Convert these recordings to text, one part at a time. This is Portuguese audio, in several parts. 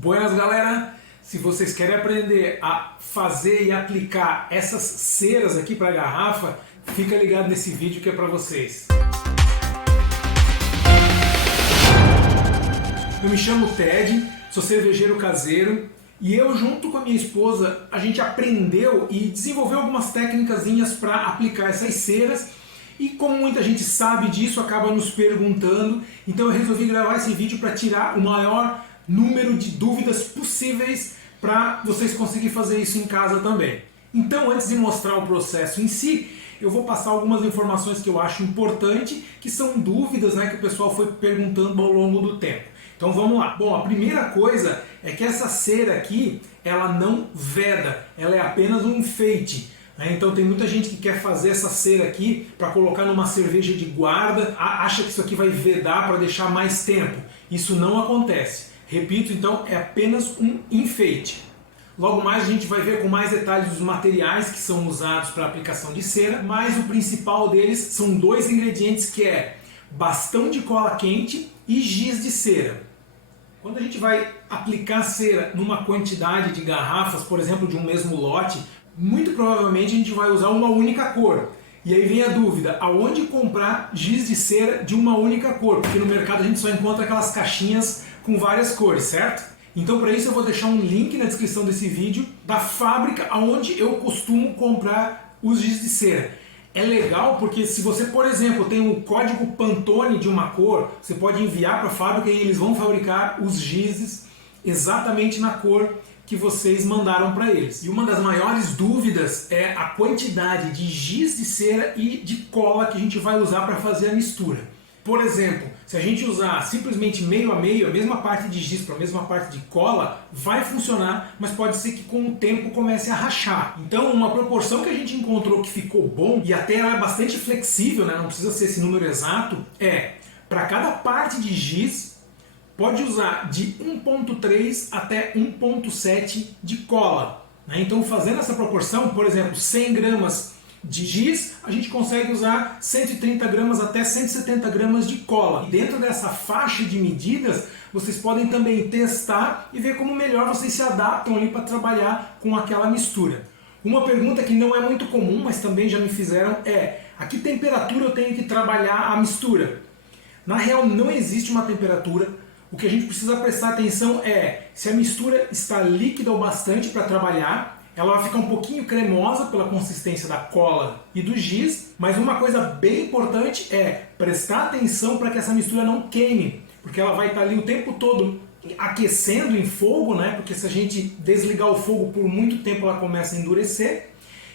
Buenas, galera! Se vocês querem aprender a fazer e aplicar essas ceras aqui para a garrafa, fica ligado nesse vídeo que é para vocês. Eu me chamo Ted, sou cervejeiro caseiro e eu, junto com a minha esposa, a gente aprendeu e desenvolveu algumas técnicas para aplicar essas ceras. E como muita gente sabe disso, acaba nos perguntando, então eu resolvi gravar esse vídeo para tirar o maior número de dúvidas possíveis para vocês conseguirem fazer isso em casa também. Então, antes de mostrar o processo em si, eu vou passar algumas informações que eu acho importante, que são dúvidas, que o pessoal foi perguntando ao longo do tempo. Então vamos lá. Bom, a primeira coisa é que essa cera aqui, ela não veda, ela é apenas um enfeite. Então tem muita gente que quer fazer essa cera aqui para colocar numa cerveja de guarda, acha que isso aqui vai vedar para deixar mais tempo. Isso não acontece. Repito, então, é apenas um enfeite. Logo mais a gente vai ver com mais detalhes os materiais que são usados para a aplicação de cera, mas o principal deles são dois ingredientes, que é bastão de cola quente e giz de cera. Quando a gente vai aplicar cera numa quantidade de garrafas, por exemplo, de um mesmo lote, muito provavelmente a gente vai usar uma única cor. E aí vem a dúvida, aonde comprar giz de cera de uma única cor? Porque no mercado a gente só encontra aquelas caixinhas com várias cores, certo? Então para isso eu vou deixar um link na descrição desse vídeo da fábrica onde eu costumo comprar os giz de cera. É legal porque se você, por exemplo, tem um código Pantone de uma cor, você pode enviar para a fábrica e eles vão fabricar os gizes exatamente na cor que vocês mandaram para eles. E uma das maiores dúvidas é a quantidade de giz de cera e de cola que a gente vai usar para fazer a mistura. Por exemplo, se a gente usar simplesmente meio a meio, a mesma parte de giz para a mesma parte de cola, vai funcionar, mas pode ser que com o tempo comece a rachar. Então, uma proporção que a gente encontrou que ficou bom, e até ela é bastante flexível, não precisa ser esse número exato, é para cada parte de giz, pode usar de 1.3 até 1.7 de cola. Então, fazendo essa proporção, por exemplo, 100 gramas de giz, a gente consegue usar 130 gramas até 170 gramas de cola. E dentro dessa faixa de medidas, vocês podem também testar e ver como melhor vocês se adaptam ali para trabalhar com aquela mistura. Uma pergunta que não é muito comum, mas também já me fizeram, é: a que temperatura eu tenho que trabalhar a mistura? Na real, não existe uma temperatura. O que a gente precisa prestar atenção é se a mistura está líquida o bastante para trabalhar. Ela vai ficar um pouquinho cremosa pela consistência da cola e do giz, mas uma coisa bem importante é prestar atenção para que essa mistura não queime, porque ela vai estar ali o tempo todo aquecendo em fogo, porque se a gente desligar o fogo por muito tempo ela começa a endurecer.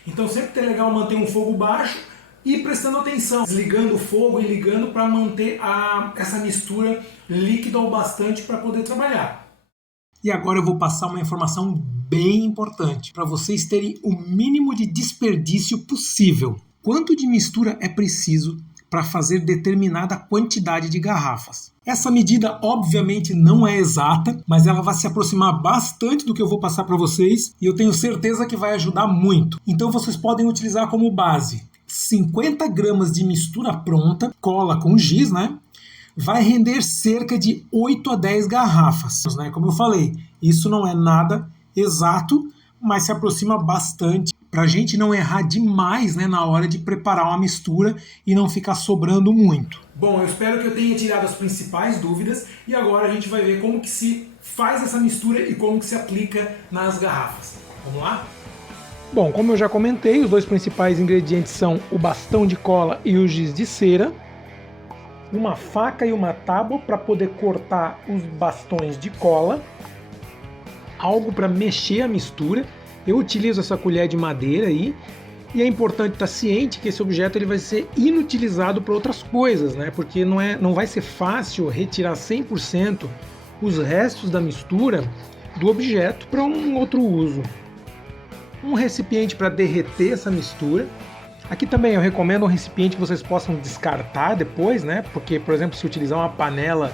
Então sempre é legal manter um fogo baixo e prestando atenção, desligando o fogo e ligando para manter essa mistura líquida o bastante para poder trabalhar. E agora eu vou passar uma informação bem importante para vocês terem o mínimo de desperdício possível. Quanto de mistura é preciso para fazer determinada quantidade de garrafas? Essa medida obviamente não é exata, mas ela vai se aproximar bastante do que eu vou passar para vocês e eu tenho certeza que vai ajudar muito. Então vocês podem utilizar como base 50 gramas de mistura pronta, cola com giz, vai render cerca de 8 a 10 garrafas. Como eu falei, isso não é nada exato, mas se aproxima bastante para a gente não errar demais na hora de preparar uma mistura e não ficar sobrando muito. Bom, eu espero que eu tenha tirado as principais dúvidas e agora a gente vai ver como que se faz essa mistura e como que se aplica nas garrafas. Vamos lá? Bom, como eu já comentei, os dois principais ingredientes são o bastão de cola e o giz de cera, uma faca e uma tábua para poder cortar os bastões de cola, algo para mexer a mistura. Eu utilizo essa colher de madeira aí, e é importante estar ciente que esse objeto ele vai ser inutilizado para outras coisas, porque não vai ser fácil retirar 100% os restos da mistura do objeto para um outro uso. Um recipiente para derreter essa mistura. Aqui também eu recomendo um recipiente que vocês possam descartar depois, porque, por exemplo, se utilizar uma panela,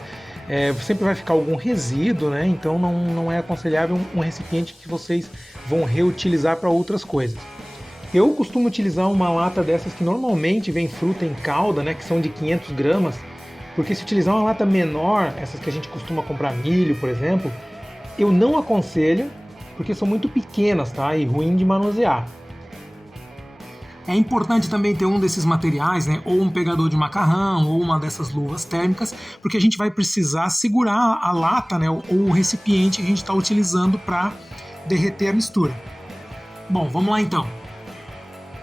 sempre vai ficar algum resíduo, então não é aconselhável um recipiente que vocês vão reutilizar para outras coisas. Eu costumo utilizar uma lata dessas que normalmente vem fruta em calda, que são de 500 gramas, porque se utilizar uma lata menor, essas que a gente costuma comprar milho, por exemplo, eu não aconselho, porque são muito pequenas, tá? E ruim de manusear. É importante também ter um desses materiais, né? Ou um pegador de macarrão, ou uma dessas luvas térmicas, porque a gente vai precisar segurar a lata, né? Ou o recipiente que a gente está utilizando para derreter a mistura. Bom, vamos lá então.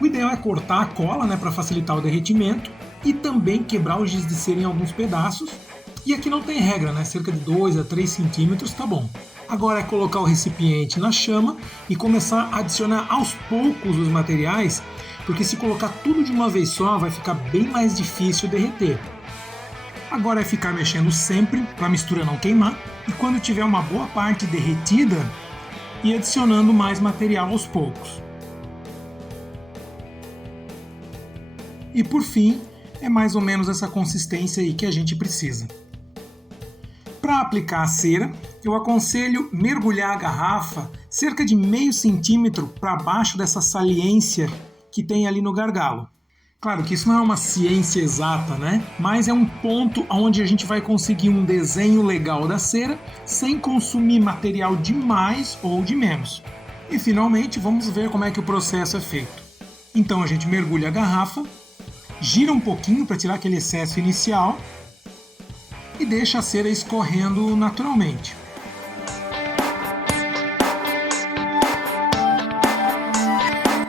O ideal é cortar a cola, né? Para facilitar o derretimento e também quebrar o giz de cera em alguns pedaços. E aqui não tem regra, né? Cerca de 2 a 3 centímetros tá bom. Agora é colocar o recipiente na chama e começar a adicionar aos poucos os materiais, porque se colocar tudo de uma vez só vai ficar bem mais difícil derreter. Agora é ficar mexendo sempre para a mistura não queimar e quando tiver uma boa parte derretida, ir adicionando mais material aos poucos. E por fim, é mais ou menos essa consistência aí que a gente precisa. Para aplicar a cera, eu aconselho mergulhar a garrafa cerca de meio centímetro para baixo dessa saliência que tem ali no gargalo. Claro que isso não é uma ciência exata, né? Mas é um ponto onde a gente vai conseguir um desenho legal da cera sem consumir material de mais ou de menos. E finalmente vamos ver como é que o processo é feito. Então a gente mergulha a garrafa, gira um pouquinho para tirar aquele excesso inicial e deixa a cera escorrendo naturalmente.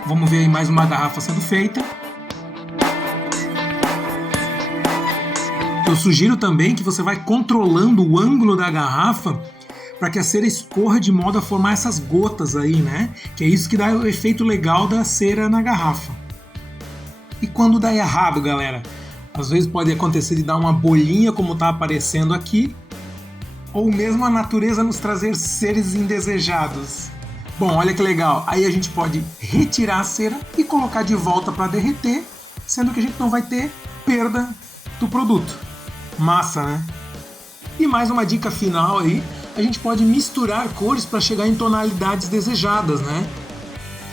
Vamos ver aí mais uma garrafa sendo feita. Eu sugiro também que você vai controlando o ângulo da garrafa para que a cera escorra de modo a formar essas gotas aí, né? Que é isso que dá o efeito legal da cera na garrafa. E quando dá errado, galera? Às vezes pode acontecer de dar uma bolinha como está aparecendo aqui, ou mesmo a natureza nos trazer seres indesejados. Bom, olha que legal, aí a gente pode retirar a cera e colocar de volta para derreter, sendo que a gente não vai ter perda do produto. Massa, né? E mais uma dica final aí, a gente pode misturar cores para chegar em tonalidades desejadas, né?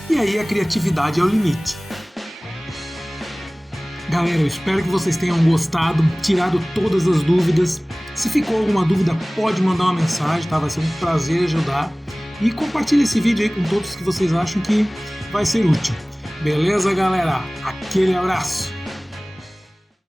E aí a criatividade é o limite. Galera, eu espero que vocês tenham gostado, tirado todas as dúvidas. Se ficou alguma dúvida, pode mandar uma mensagem, tá? Vai ser um prazer ajudar. E compartilhe esse vídeo aí com todos que vocês acham que vai ser útil. Beleza, galera? Aquele abraço!